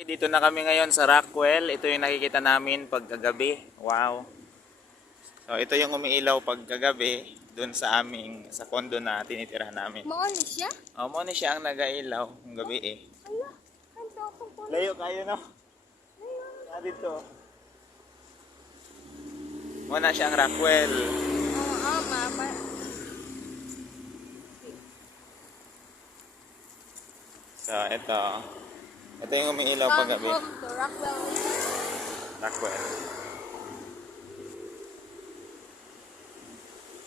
Dito na kami ngayon sa Rockwell. Ito yung nakikita namin pagkagabi. Wow. So, ito yung umiilaw pagkagabi dun sa aming, sa kondo na tinitirahan namin. Maano siya? O, mo na siya ang nagailaw ng gabi eh. Ala, ang tapang po. Layo kayo, no? Na dito. Muna siya ang Rockwell. Oo, oh, mama. So, ito. Ito yung umiilaw. Home to Rockwell. Rockwell.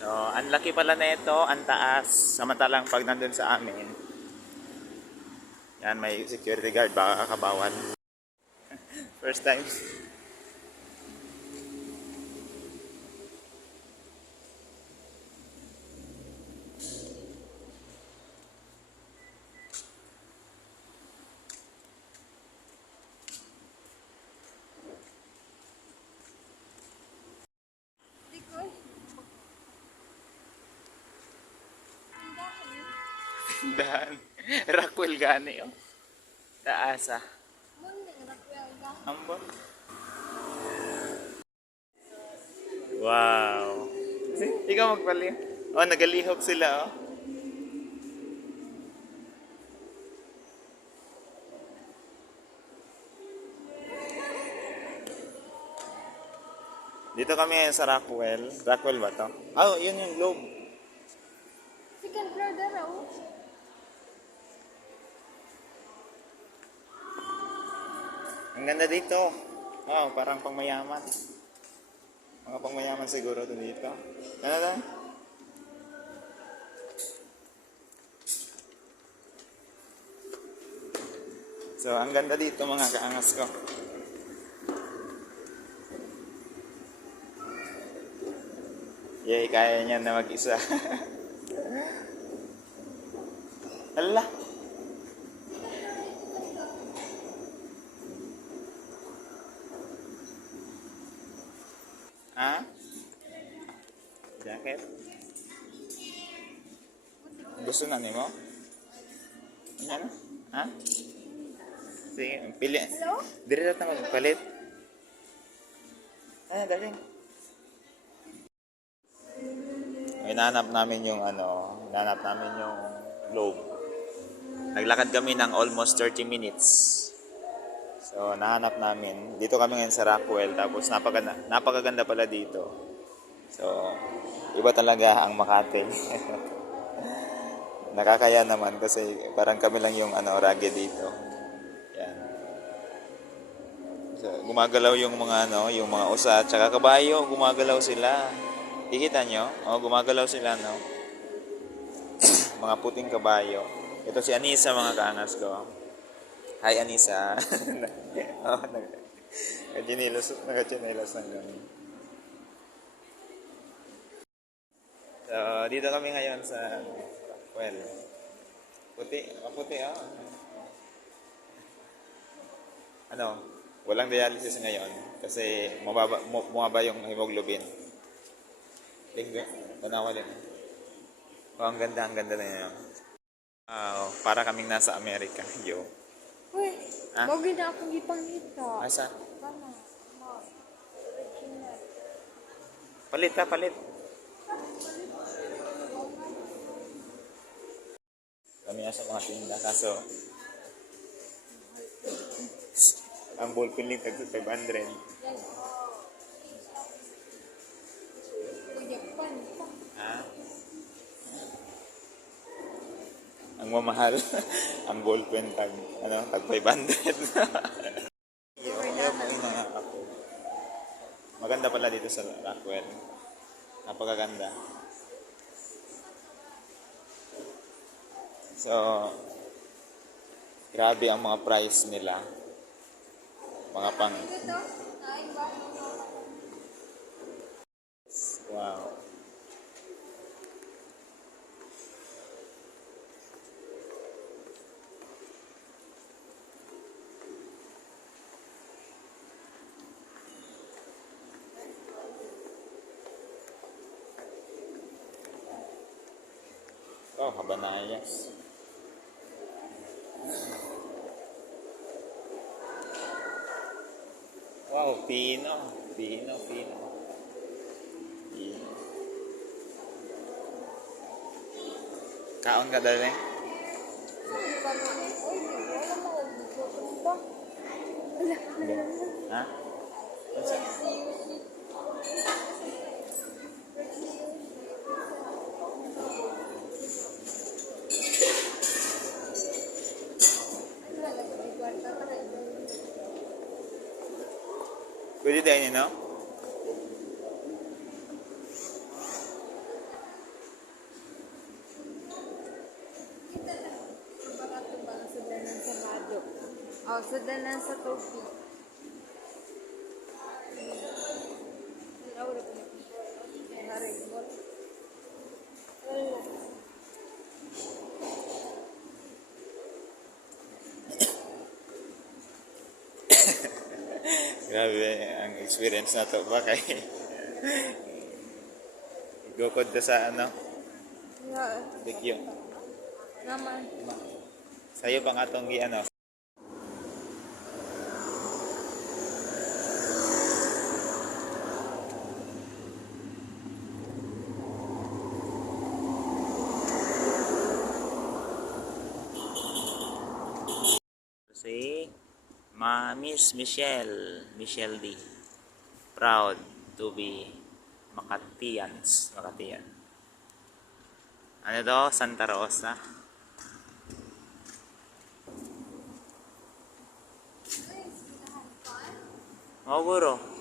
So, ang laki pala na ito, ang taas. Samantalang pag nandun sa amin, yan, may security guard, baka kakabawal. First time. Dahan. Rockwell gani, oh. Taasa. Munding Rockwell ka. Ambo. Wow. Ikaw magpalihok. Oh, nagalihok sila, oh. Dito kami ngayon sa Rockwell. Rockwell ba to? Oh, yun yung globe. Second floor dara, Ang ganda dito. Oh, parang pangmayaman. Mga pangmayaman siguro to dito. Ano na? So, ang ganda dito mga kaangas ko. Yay, kaya niya na mag-isa. Ala. Ha? Jacket? Gusto na nimo? Ano? Ha? Sige, pili. Hello? Diri na tayo magpalit. Ano, darling? Hinahanap namin yung ano, hinahanap namin yung globe. Naglakad kami ng almost 30 minutes. So, nahanap namin. Dito kami ngayon sa Rockwell. Tapos, napaganda, napakaganda pala dito. So, iba talaga ang Makati. Nakakaya naman kasi parang kami lang yung ano, rugged dito. Yan. So, gumagalaw yung mga ano, yung mga usa at saka kabayo, gumagalaw sila. Kikita nyo? Oh, gumagalaw sila, no? mga puting kabayo. Ito si Anisa, mga kaangas ko. Hi, Anisa. oh, nag- nagchinilos, nagchinilos ng ganun. So, dito kami ngayon sa, well, puti, maputi, oh. Ano, walang dialysis ngayon kasi mababa, bumaba yung hemoglobin. Linggo, tanawa din. Oh, ang ganda, ang ganda na yun. Wow, para kaming nasa Amerika, yo. Ah? bagay na akong ipangita. Asa? Kana. Palit ka, palit. Kami na sa mga tinda, kaso ang ballpen lang tag 500. Ang mamahal, ang ballpen tag, ano, tag 500. Iyo, iyo po yung mga ako. Maganda pala dito sa Rockwell. Napakaganda. So, grabe ang mga price nila. Mga pang, wow. Oh, Habanayas. Wow, pino. Pino, pino. Pino. Kaon ka dali? Ka na? Uy, wala mo. Dito ko ba? Wala, wala. Ha? Wala, may kwarta ka na. Pwede no? Sudanan sa Mado? Oh, sudanan sa Topi. Grabe ang experience na to ba kay Gukod ka sa ano? Yeah. Dikyo. Naman. Sa'yo pa nga itong gi ano? Si Ma Miss Michelle, Michelle D. Proud to be Makatians, Makatian. Ano to? Santa Rosa. Oh, bro.